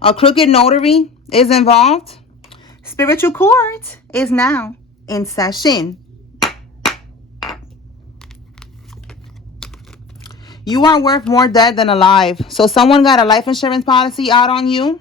A crooked notary is involved. Spiritual court is now in session. You are worth more dead than alive. So someone got a life insurance policy out on you.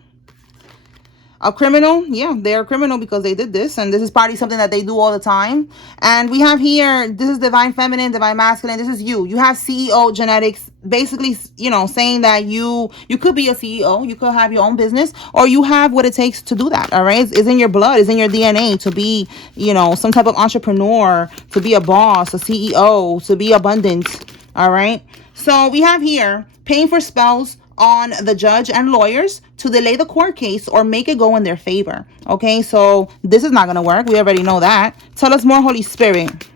A criminal, yeah, they're a criminal because they did this, and this is probably something that they do all the time. And we have here, this is divine feminine, divine masculine. This is you. You have CEO genetics, basically, you know, saying that you could be a CEO, you could have your own business, or you have what it takes to do that. All right, it's in your blood, it's in your DNA to be, you know, some type of entrepreneur, to be a boss, a CEO, to be abundant. All right. So we have here paying for spells on the judge and lawyers to delay the court case or make it go in their favor. Okay, so this is not going to work. We already know that. Tell us more, Holy Spirit.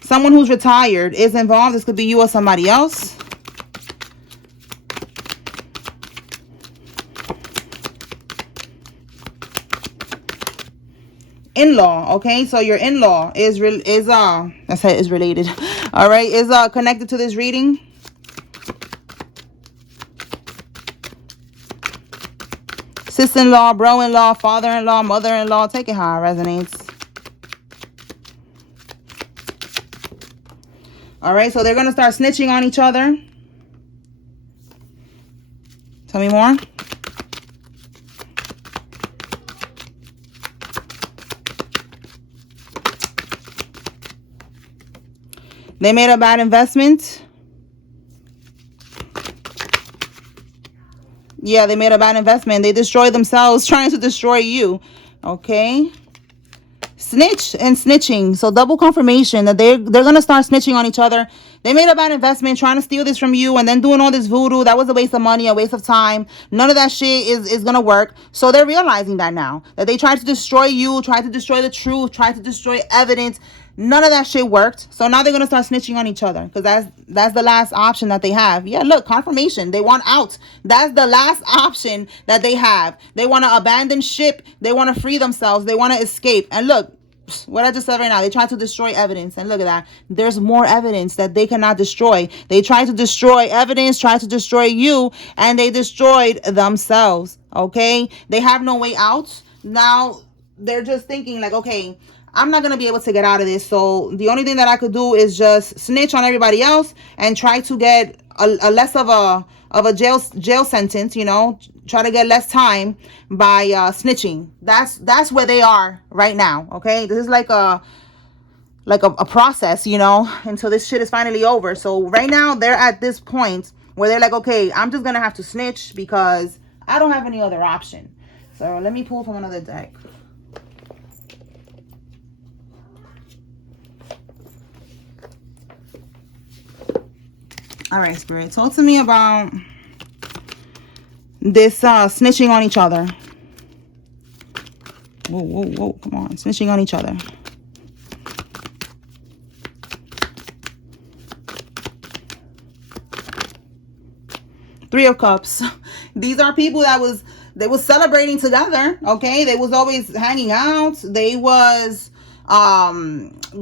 Someone who's retired is involved. This could be you or somebody else. In-law, okay, so your in-law is related. All right, is connected to this reading. Sister-in-law, bro-in-law, father-in-law, mother-in-law. Take it how it resonates. All right, so they're gonna start snitching on each other. Tell me more. They made a bad investment. Yeah, they made a bad investment. They destroyed themselves trying to destroy you. Okay. Snitch and snitching. So double confirmation that they're going to start snitching on each other. They made a bad investment trying to steal this from you and then doing all this voodoo. That was a waste of money, a waste of time. None of that shit is going to work. So they're realizing that now. That they tried to destroy you, tried to destroy the truth, tried to destroy evidence. None of that shit worked. So now they're going to start snitching on each other. Because that's the last option that they have. Yeah, look, confirmation. They want out. That's the last option that they have. They want to abandon ship. They want to free themselves. They want to escape. And look, what I just said right now, they try to destroy evidence. And look at that. There's more evidence that they cannot destroy. They tried to destroy evidence, tried to destroy you, and they destroyed themselves. Okay? They have no way out. Now, they're just thinking like, okay, I'm not going to be able to get out of this. So the only thing that I could do is just snitch on everybody else and try to get a less of a jail sentence, you know, try to get less time by snitching. That's where they are right now. Okay. This is like a process, you know, until this shit is finally over. So right now they're at this point where they're like, okay, I'm just going to have to snitch because I don't have any other option. So let me pull from another deck. All right, Spirit, talk to me about this snitching on each other. Whoa, come on. Snitching on each other. Three of Cups. These are people that was celebrating together, okay? They was always hanging out. They was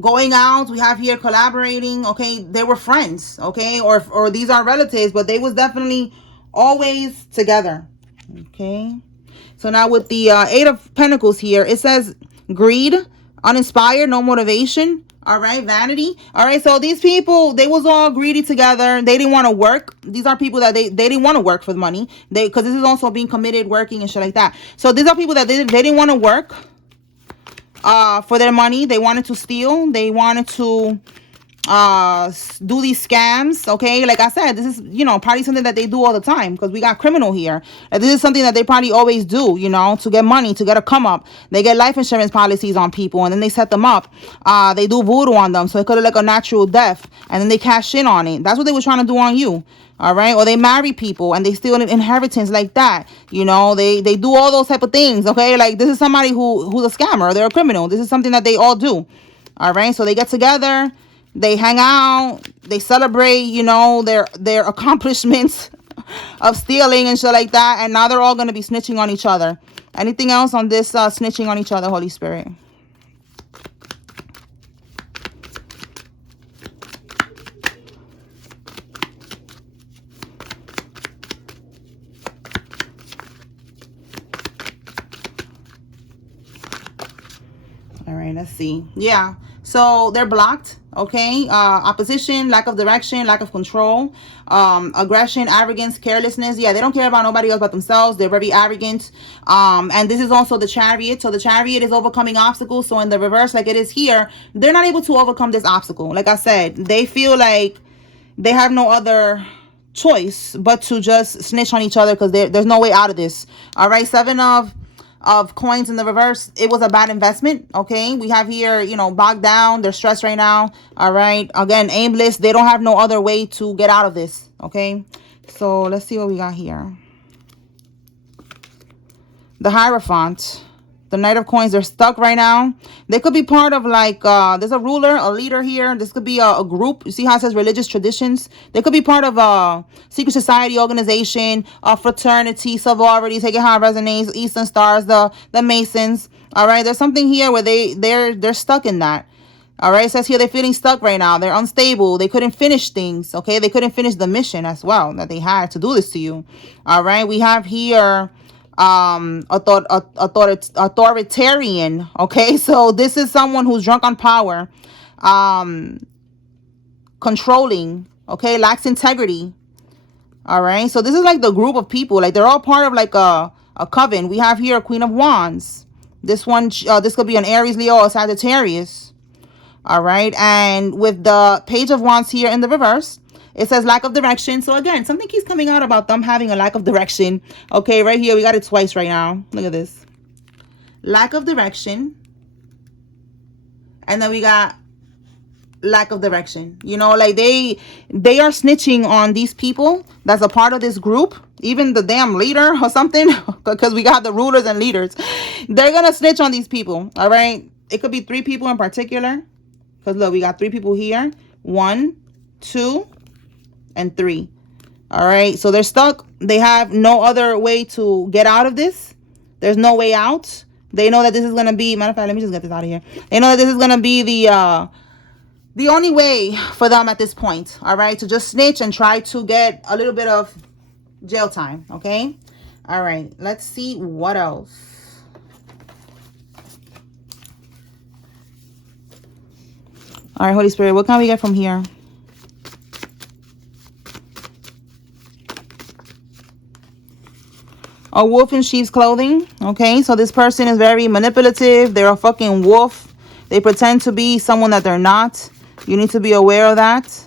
going out. We have here collaborating, okay? They were friends, okay? Or these are relatives, but they was definitely always together, okay? So now with the Eight of Pentacles here, it says greed, uninspired, no motivation. All right, vanity. All right, so these people, they was all greedy together. They didn't want to work. These are people that they didn't want to work for the money. Because this is also being committed, working and shit like that. So these are people that they didn't want to work for their money. They wanted to steal. They wanted to do these scams. Okay, like I said, this is, you know, probably something that they do all the time because we got criminal here. This is something that they probably always do, you know, to get money, to get a come up. They get life insurance policies on people and then they set them up. They do voodoo on them, so it could have like a natural death, and then they cash in on it. That's what they were trying to do on you. All right, or they marry people and they steal an inheritance like that. You know, they do all those type of things. Okay, like this is somebody who's a scammer. They're a criminal. This is something that they all do. All right, so they get together, they hang out, they celebrate, you know, their accomplishments of stealing and shit like that, and now they're all going to be snitching on each other. Anything else on this snitching on each other, Holy Spirit? let's see. Yeah, so they're blocked. Okay, opposition, lack of direction, lack of control, aggression, arrogance, carelessness. Yeah, they don't care about nobody else but themselves. They're very arrogant. And this is also the chariot. So the chariot is overcoming obstacles. So in the reverse, like it is here, they're not able to overcome this obstacle. Like I said, they feel like they have no other choice but to just snitch on each other, because there's no way out of this. All right, seven of coins in the reverse. It was a bad investment. Okay, we have here, you know, bogged down. They're stressed right now. All right, again, aimless. They don't have no other way to get out of this. Okay, so let's see what we got here. The Hierophant, the Knight of Coins. They're stuck right now. They could be part of like, there's a ruler, a leader here. This could be a group. You see how it says religious traditions? They could be part of a secret society, organization, a fraternity, sorority. Take it how it resonates. Eastern Stars, the Masons. All right, there's something here where they're stuck in that. All right, it says here they're feeling stuck right now. They're unstable. They couldn't finish things. Okay, they couldn't finish the mission as well that they had to do this to you. All right, we have here authoritarian. Okay, so this is someone who's drunk on power, controlling. Okay, lacks integrity. All right, so this is like the group of people, like they're all part of like a coven. We have here a Queen of Wands. This one, this could be an Aries, Leo, or Sagittarius. All right, and with the Page of Wands here in the reverse, it says lack of direction. So again, something keeps coming out about them having a lack of direction. Okay, right here, we got it twice right now. Look at this. Lack of direction. And then we got lack of direction. You know, like they are snitching on these people that's a part of this group. Even the damn leader or something. Because we got the rulers and leaders. They're going to snitch on these people. All right. It could be 3 people in particular. Because look, we got 3 people here. 1, 2, and 3. All right, so they're stuck. They have no other way to get out of this. There's no way out. They know that this is gonna be, matter of fact, let me just get this out of here. They know that this is gonna be the only way for them at this point. All right, to just snitch and try to get a little bit of jail time. Okay, all right, let's see what else. All right, Holy Spirit, what can we get from here? A wolf in sheep's clothing. Okay, so this person is very manipulative. They're a fucking wolf. They pretend to be someone that they're not. You need to be aware of that.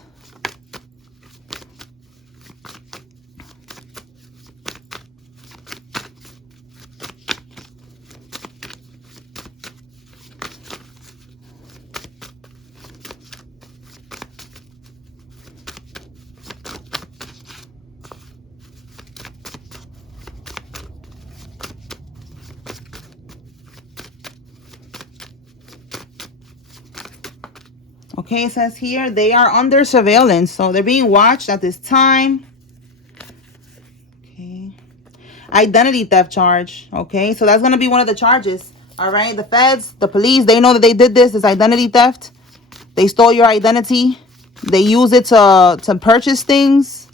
Okay, it says here they are under surveillance. So they're being watched at this time. Okay. Identity theft charge. Okay, so that's going to be one of the charges. All right, the feds, the police, they know that they did this. It's identity theft. They stole your identity. They use it to purchase things.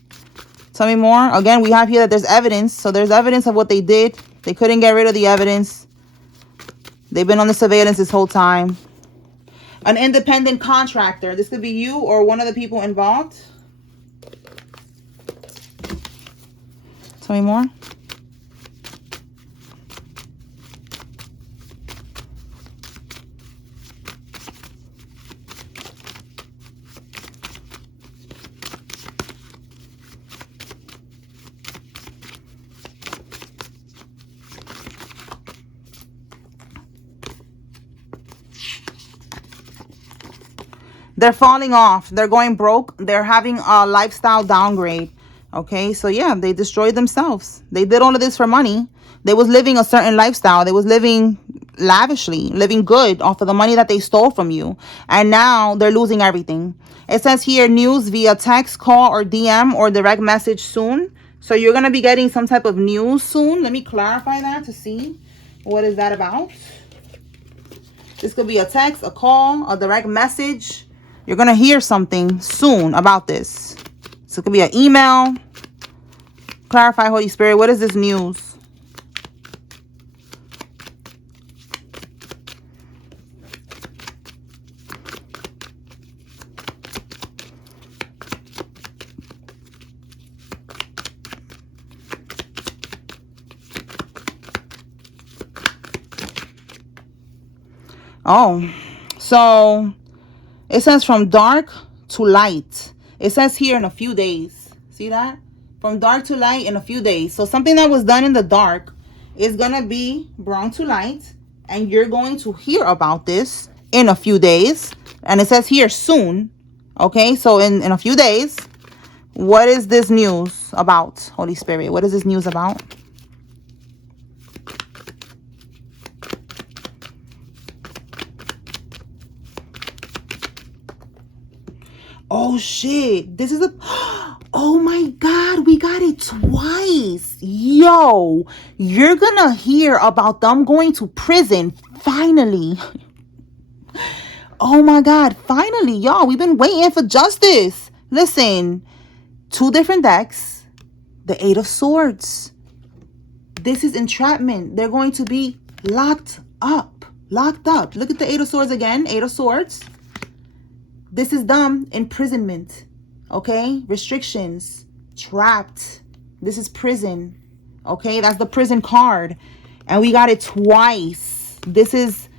Tell me more. Again, we have here that there's evidence. So there's evidence of what they did. They couldn't get rid of the evidence. They've been on the surveillance this whole time. An independent contractor. This could be you or one of the people involved. Tell me more. They're falling off. They're going broke. They're having a lifestyle downgrade. Okay, so yeah, they destroyed themselves. They did all of this for money. They was living a certain lifestyle. They was living lavishly, living good off of the money that they stole from you. And now they're losing everything. It says here, news via text, call, or DM, or direct message soon. So you're going to be getting some type of news soon. Let me clarify that to see what is that about. This could be a text, a call, a direct message. You're going to hear something soon about this. So it could be an email. Clarify, Holy Spirit. What is this news? Oh, so it says from dark to light. It says here in a few days. See that? From dark to light in a few days. So something that was done in the dark is going to be brought to light. And you're going to hear about this in a few days. And it says here soon. Okay, so in a few days. What is this news about, Holy Spirit? What is this news about? Oh, shit. This is a... Oh, my God. We got it twice. Yo, you're going to hear about them going to prison. Finally. Oh, my God. Finally, y'all. We've been waiting for justice. Listen. 2 different decks. The 8 of Swords. This is entrapment. They're going to be locked up. Locked up. Look at the 8 of Swords again. 8 of Swords. This is them. Imprisonment. Okay? Restrictions. Trapped. This is prison. Okay? That's the prison card. And we got it twice. This is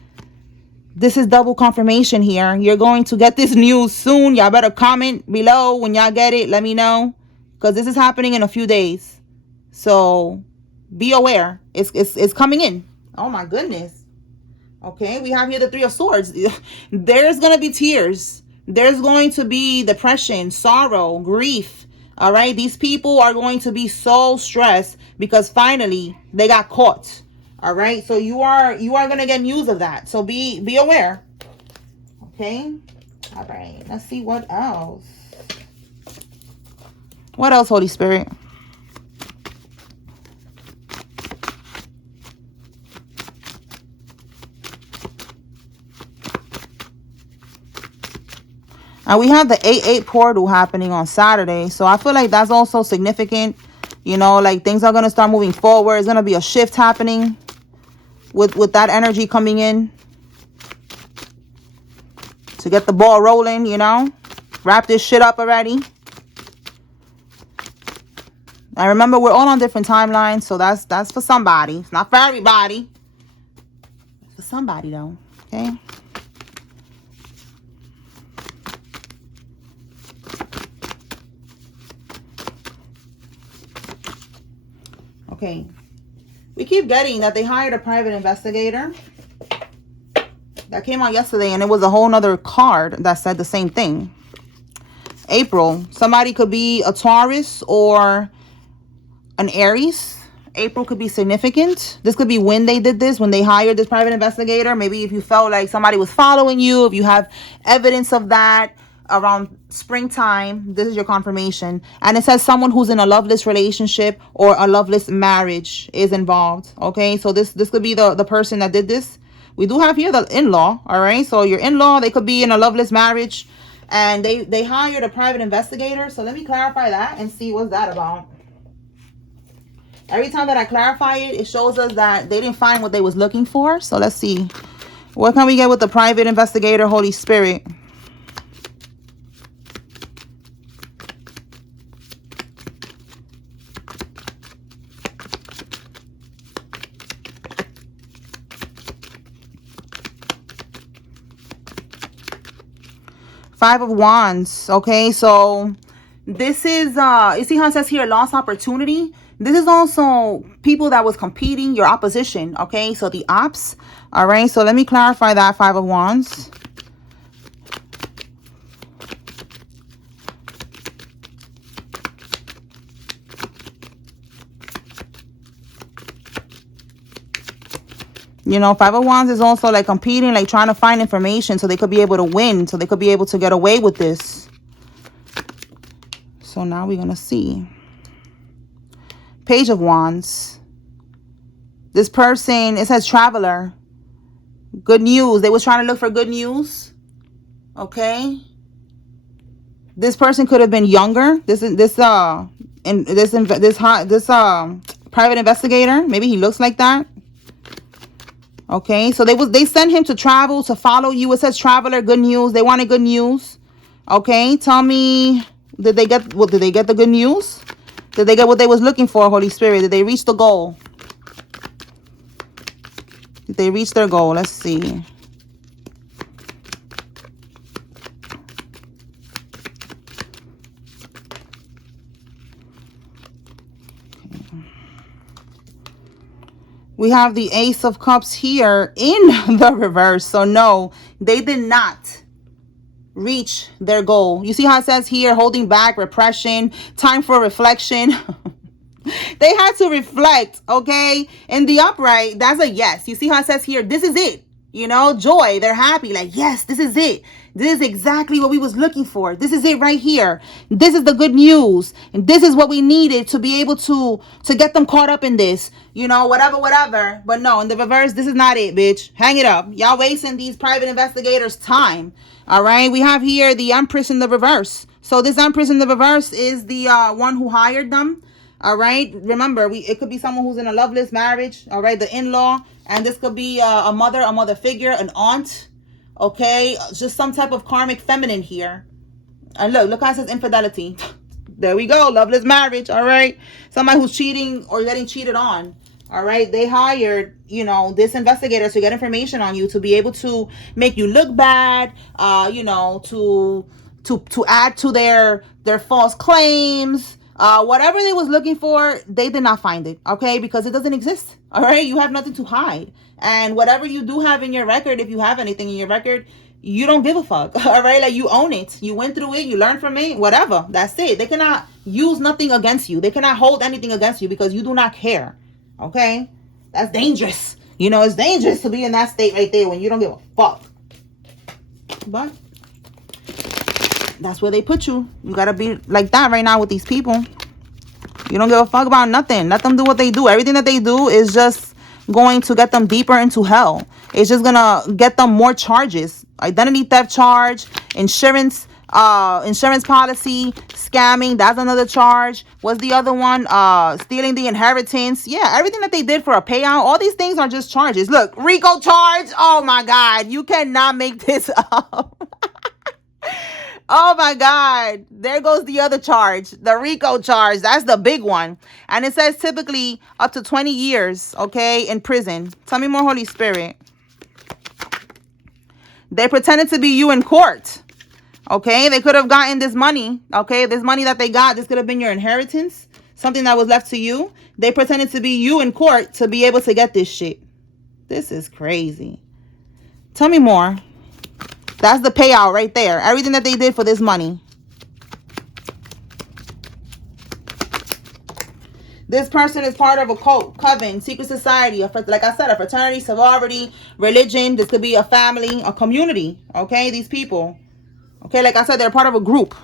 double confirmation here. You're going to get this news soon. Y'all better comment below when y'all get it. Let me know. Because this is happening in a few days. So be aware. It's coming in. Oh my goodness. Okay, we have here the 3 of Swords. There's going to be tears. There's going to be depression, sorrow, grief. All right, these people are going to be so stressed because finally they got caught. All right, so you are going to get news of that. So be aware. Okay. All right, let's see what else. What else, Holy Spirit? And we have the 8-8 portal happening on Saturday. So I feel like that's also significant. You know, like things are going to start moving forward. It's going to be a shift happening with that energy coming in. To get the ball rolling, you know. Wrap this shit up already. And remember, we're all on different timelines. So that's for somebody. It's not for everybody. It's for somebody, though. Okay. Okay, we keep getting that they hired a private investigator. That came out yesterday, and it was a whole nother card that said the same thing. April, somebody could be a Taurus or an Aries. April could be significant. This could be when they did this, when they hired this private investigator. Maybe if you felt like somebody was following you, if you have evidence of that. Around springtime, this is your confirmation. And it says someone who's in a loveless relationship or a loveless marriage is involved. Okay, so this could be the person that did this. We do have here the in-law. All right, so your in-law, they could be in a loveless marriage, and they hired a private investigator. So let me clarify that and see what's that about. Every time that I clarify it, it shows us that they didn't find what they was looking for. So let's see, what can we get with the private investigator, Holy Spirit? Five of Wands. Okay, so this is you see how it says here lost opportunity. This is also people that was competing, your opposition. Okay, so the ops. All right, so let me clarify that. 5 of Wands. You know, 5 of Wands is also like competing, like trying to find information so they could be able to win, so they could be able to get away with this. So now we're going to see. Page of Wands. This person, it says traveler. Good news. They was trying to look for good news. Okay. This person could have been younger. This private investigator. Maybe he looks like that. Okay, so they sent him to travel, to follow you. It says traveler, good news. They wanted good news. Okay, tell me, did they get the good news? Did they get what they was looking for, Holy Spirit? Did they reach the goal? Did they reach their goal? Let's see. We have the Ace of Cups here in the reverse. So no, they did not reach their goal. You see how it says here, holding back, repression, time for reflection. They had to reflect, okay? In the upright, that's a yes. You see how it says here, this is it. You know, joy, they're happy. Like, yes, this is it. This is exactly what we was looking for. This is it right here. This is the good news. And this is what we needed to be able to get them caught up in this. You know, whatever. But no, in the reverse, this is not it, bitch. Hang it up. Y'all wasting these private investigators' time. All right? We have here the Empress in the reverse. So this Empress in the reverse is the one who hired them. All right. Remember, it could be someone who's in a loveless marriage. All right. The in-law. And this could be a mother figure, an aunt. Okay. Just some type of karmic feminine here. And look how it says infidelity. There we go. Loveless marriage. All right. Somebody who's cheating or getting cheated on. All right. They hired, you know, this investigator to get information on you to be able to make you look bad, you know, to add to their false claims. Whatever they was looking for, they did not find it, okay? Because it doesn't exist, all right? You have nothing to hide. And whatever you do have in your record, if you have anything in your record, you don't give a fuck, all right? Like, you own it. You went through it. You learned from it. Whatever. That's it. They cannot use nothing against you. They cannot hold anything against you because you do not care, okay? That's dangerous. You know, it's dangerous to be in that state right there when you don't give a fuck. But that's where they put you. You gotta be like that right now with these people. You don't give a fuck about nothing. Let them do what they do. Everything that they do is just going to get them deeper into hell. It's just gonna get them more charges. Identity theft charge, insurance policy, scamming, that's another charge. What's the other one? Stealing the inheritance. Yeah, everything that they did for a payout, all these things are just charges. Look, RICO charge. Oh my God, you cannot make this up. Oh my God, there goes the other charge, the RICO charge. That's the big one. And it says typically up to 20 years, okay, in prison. Tell me more, Holy Spirit. They pretended to be you in court, okay? They could have gotten this money, okay? This money that they got, this could have been your inheritance, something that was left to you. They pretended to be you in court to be able to get this shit. This is crazy. Tell me more. That's the payout right there. Everything that they did for this money. This person is part of a cult, coven, secret society, like I said, a fraternity, sorority, religion. This could be a family, a community. Okay, these people. Okay, like I said, they're part of a group.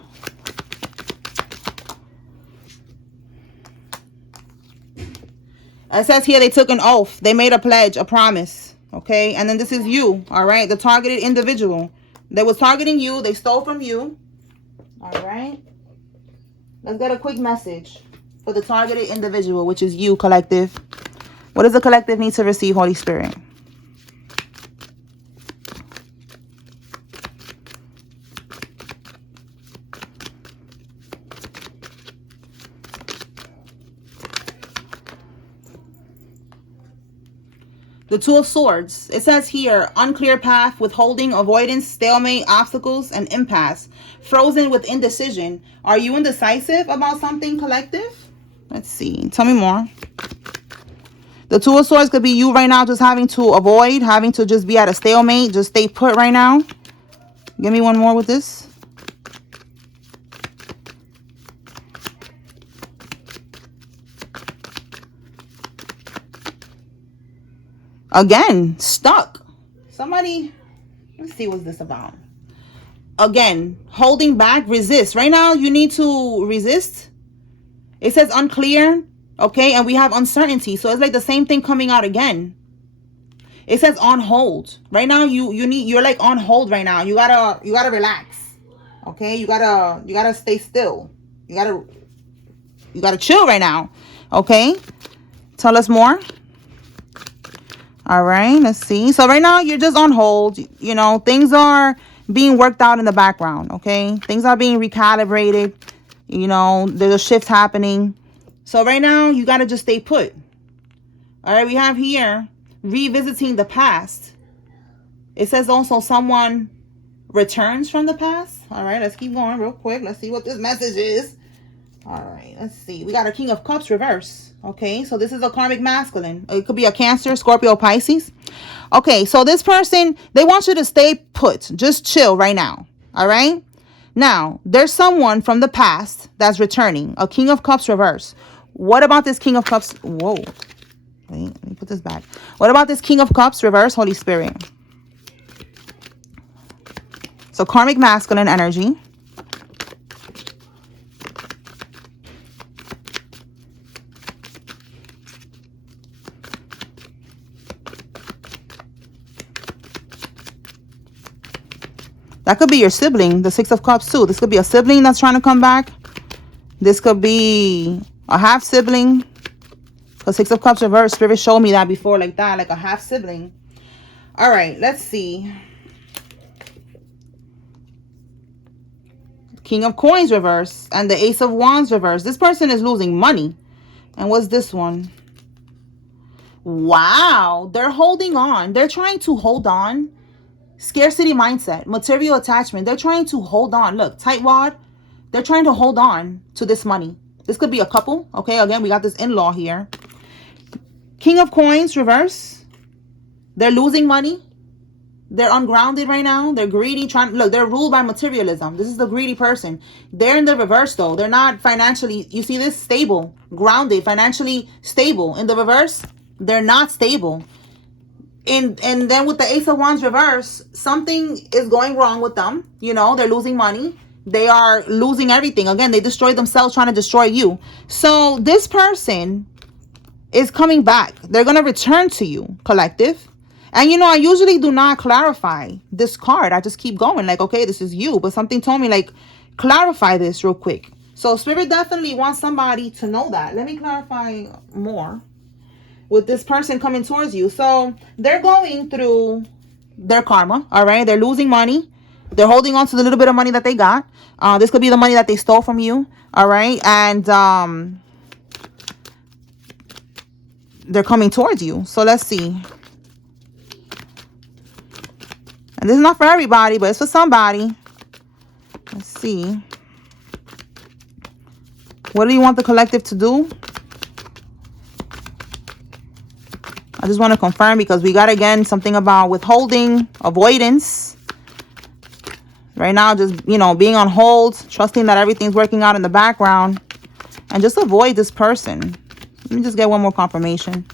It says here they took an oath. They made a pledge, a promise. Okay, and then this is you. All right, the targeted individual. They was targeting you. They stole from you. All right. Let's get a quick message for the targeted individual, which is you, collective. What does the collective need to receive, Holy Spirit? The Two of Swords. It says here, unclear path, withholding, avoidance, stalemate, obstacles, and impasse. Frozen with indecision. Are you indecisive about something, collective? Let's see. Tell me more. The Two of Swords could be you right now just having to avoid, having to just be at a stalemate, just stay put right now. Give me one more with this. Again, stuck. Somebody, let's see what's this about. Again, holding back, resist. Right now, you need to resist. It says unclear, okay, and we have uncertainty. So it's like the same thing coming out again. It says on hold. Right now, you're like on hold right now. You gotta relax. Okay, you gotta stay still. You gotta chill right now. Okay, tell us more. All right, let's see. So right now you're just on hold. You know, things are being worked out in the background, okay? Things are being recalibrated. You know, there's a shift happening. So right now you got to just stay put. All right, we have here revisiting the past. It says also someone returns from the past. All right, let's keep going real quick. Let's see what this message is. All right, let's see. We got a King of Cups reverse. Okay, so this is a karmic masculine. It could be a Cancer, Scorpio, Pisces. Okay, so this person, they want you to stay put. Just chill right now. All right? Now, there's someone from the past that's returning. A King of Cups reverse. What about this King of Cups? Whoa. Wait, let me put this back. What about this King of Cups reverse, Holy Spirit? So karmic masculine energy. That could be your sibling, the Six of Cups too. This could be a sibling that's trying to come back. This could be a half sibling. Because Six of Cups reverse, Spirit showed me that before like that, like a half sibling. All right, let's see. King of Coins reverse and the Ace of Wands reverse. This person is losing money. And what's this one? Wow, they're holding on. They're trying to hold on. Scarcity mindset, material attachment. They're trying to hold on. Look, tightwad. They're trying to hold on to this money. This could be a couple. Okay, again, we got this in-law here. King of Coins reverse. They're losing money. They're ungrounded right now. They're greedy. Look, they're ruled by materialism. This is the greedy person. They're in the reverse though. They're not financially, you see this, stable, grounded, financially stable. In the reverse, they're not stable. And then with the Ace of Wands reverse, something is going wrong with them. You know, they're losing money. They are losing everything. Again, they destroyed themselves trying to destroy you. So this person is coming back. They're going to return to you, collective. And, you know, I usually do not clarify this card. I just keep going like, okay, this is you. But something told me, like, clarify this real quick. So Spirit definitely wants somebody to know that. Let me clarify more with this person coming towards you. So they're going through their karma, all right? They're losing money. They're holding on to the little bit of money that they got. This could be the money that they stole from you, all right? And they're coming towards you. So let's see. And this is not for everybody, but it's for somebody. Let's see. What do you want the collective to do? I just want to confirm because we got, again, something about withholding, avoidance. Right now, just, you know, being on hold, trusting that everything's working out in the background. And just avoid this person. Let me just get one more confirmation.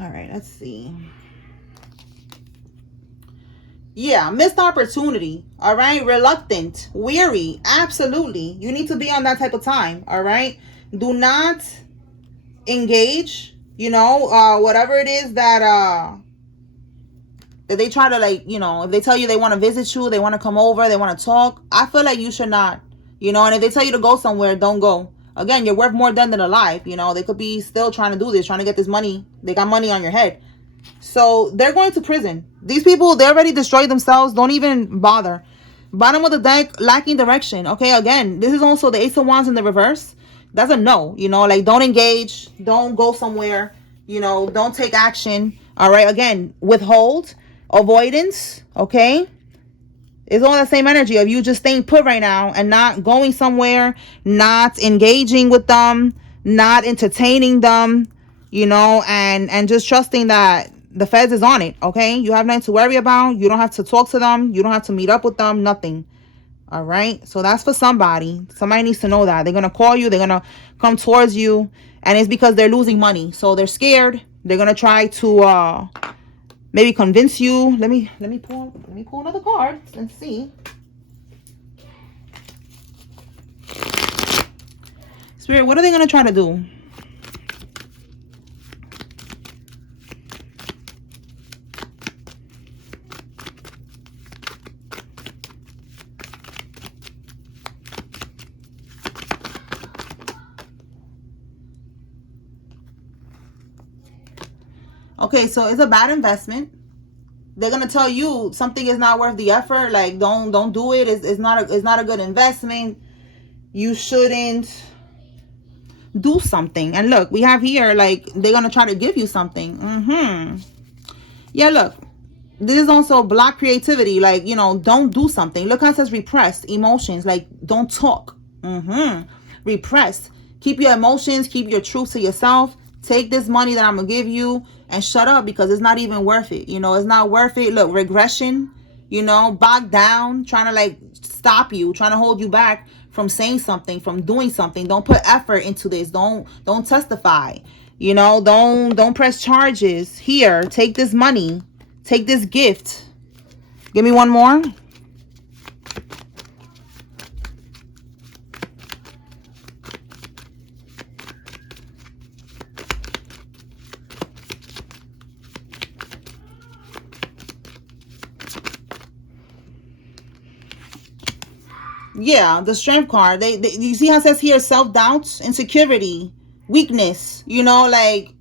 All right, let's see. Yeah, missed opportunity. All right, reluctant, weary. Absolutely. You need to be on that type of time. All right. Do not engage, you know, whatever it is that they try to, like, you know, if they tell you they want to visit you, they want to come over, they want to talk, I feel like you should not, you know. And if they tell you to go somewhere, don't go. Again, you're worth more dead than alive. You know, they could be still trying to do this, trying to get this money. They got money on your head. So they're going to prison. These people, they already destroyed themselves. Don't even bother. Bottom of the deck, lacking direction. Okay, again, this is also the Ace of Wands in the reverse. That's a no. You know, like, don't engage. Don't go somewhere. You know, don't take action. All right, again, withhold, avoidance. Okay, it's all the same energy of you just staying put right now and not going somewhere, not engaging with them, not entertaining them, you know, and just trusting that the feds is on it. Okay, you have nothing to worry about. You don't have to talk to them. You don't have to meet up with them. Nothing. All right, so that's for somebody. Somebody needs to know that. They're gonna call you. They're gonna come towards you, and it's because they're losing money, so they're scared. They're gonna try to maybe convince you. Let me pull another card and see. Spirit, what are they gonna try to do? Okay, so it's a bad investment. They're gonna tell you something is not worth the effort. Like, don't do it. It's not a good investment. You shouldn't do something. And look, we have here, like, they're gonna try to give you something. Yeah, look. This is also block creativity. Like, don't do something. Look how it says repressed emotions. Like, don't talk. Repress. Keep your emotions. Keep your truth to yourself. Take this money that I'm going to give you and shut up, because it's not even worth it. It's not worth it. Look, regression, bogged down, trying to like stop you, trying to hold you back from saying something, from doing something. Don't put effort into this. Don't testify. Don't press charges. Here, take this money. Take this gift. Give me one more. Yeah, the strength card. You see how it says here self-doubt, insecurity, weakness. Like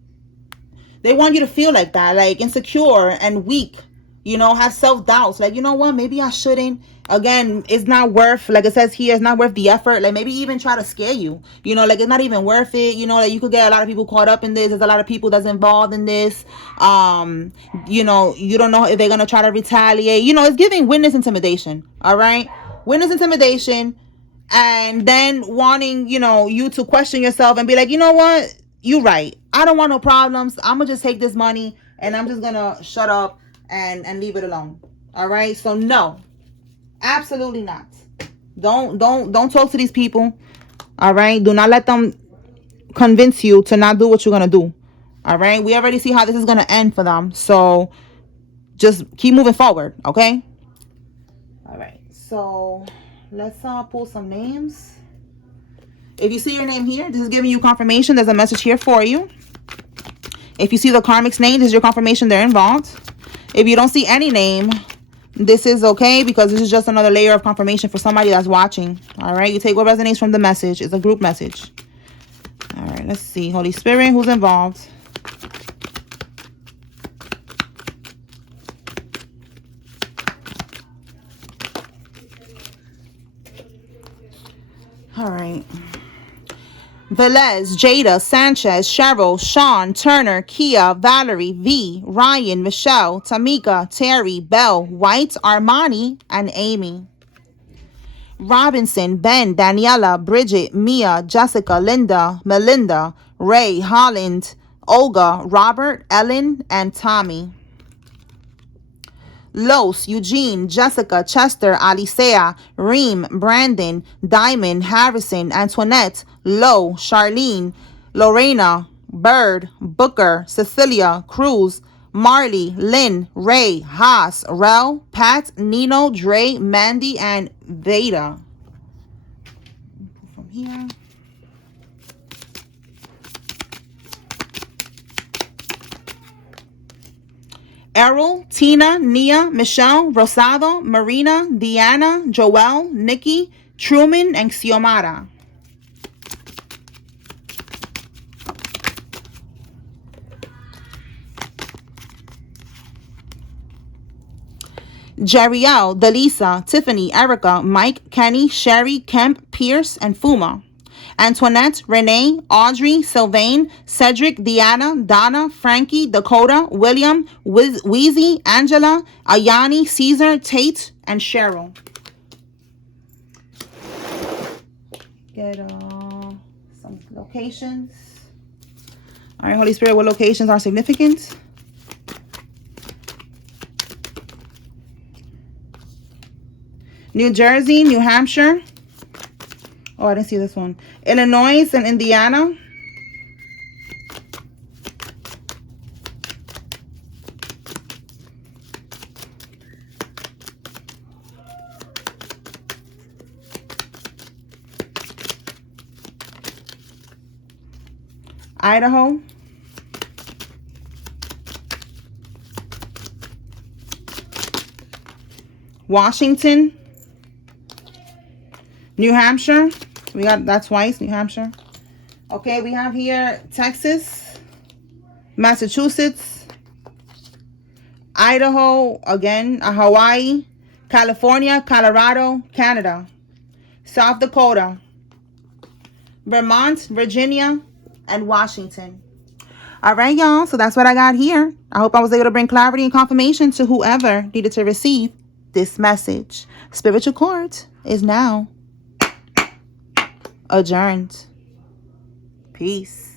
they want you to feel like that, like insecure and weak. Have self-doubts. Like, what? Maybe I shouldn't. Again, it's not worth, like it says here, it's not worth the effort. Like maybe even try to scare you. Like it's not even worth it. Like you could get a lot of people caught up in this. There's a lot of people that's involved in this. You don't know if they're gonna try to retaliate. It's giving witness intimidation. All right, witness intimidation, and then wanting you to question yourself and be like, what? You right. I don't want no problems. I'm gonna just take this money and I'm just gonna shut up and leave it alone. All right. So no, absolutely not. Don't talk to these people. All right. Do not let them convince you to not do what you're gonna do. All right. We already see how this is gonna end for them. So just keep moving forward. Okay. All right. So let's pull some names. If you see your name here, this is giving you confirmation. There's a message here for you. If you see the karmic's name, this is your confirmation they're involved. If you don't see any name, this is okay, because this is just another layer of confirmation for somebody that's watching. All right, you take what resonates from the message. It's a group message. All right, let's see. Holy Spirit, who's involved? All right. Velez, Jada, Sanchez, Cheryl, Sean, Turner, Kia, Valerie, V, Ryan, Michelle, Tamika, Terry, Belle, White, Armani, and Amy. Robinson, Ben, Daniela, Bridget, Mia, Jessica, Linda, Melinda, Ray, Holland, Olga, Robert, Ellen, and Tommy. Los, Eugene, Jessica, Chester, Alicea, Reem, Brandon, Diamond, Harrison, Antoinette, Lo, Charlene, Lorena, Bird, Booker, Cecilia, Cruz, Marley, Lynn, Ray, Haas, Rel, Pat, Nino, Dre, Mandy, and Veda. From here. Errol, Tina, Nia, Michelle, Rosado, Marina, Diana, Joelle, Nikki, Truman, and Xiomara. Jeriel, Delisa, Tiffany, Erica, Mike, Kenny, Sherry, Kemp, Pierce, and Fuma. Antoinette, Renee, Audrey, Sylvain, Cedric, Deanna, Donna, Frankie, Dakota, William, Wheezy, Angela, Ayani, Caesar, Tate, and Cheryl. Get some locations. All right, Holy Spirit, what locations are significant? New Jersey, New Hampshire. Oh, I didn't see this one. Illinois and Indiana. Idaho. Washington. New Hampshire. We got that twice, New Hampshire. Okay, we have here Texas, Massachusetts, Idaho, again, Hawaii, California, Colorado, Canada, South Dakota, Vermont, Virginia, and Washington. All right, y'all. So that's what I got here. I hope I was able to bring clarity and confirmation to whoever needed to receive this message. Spiritual court is now adjourned. Peace.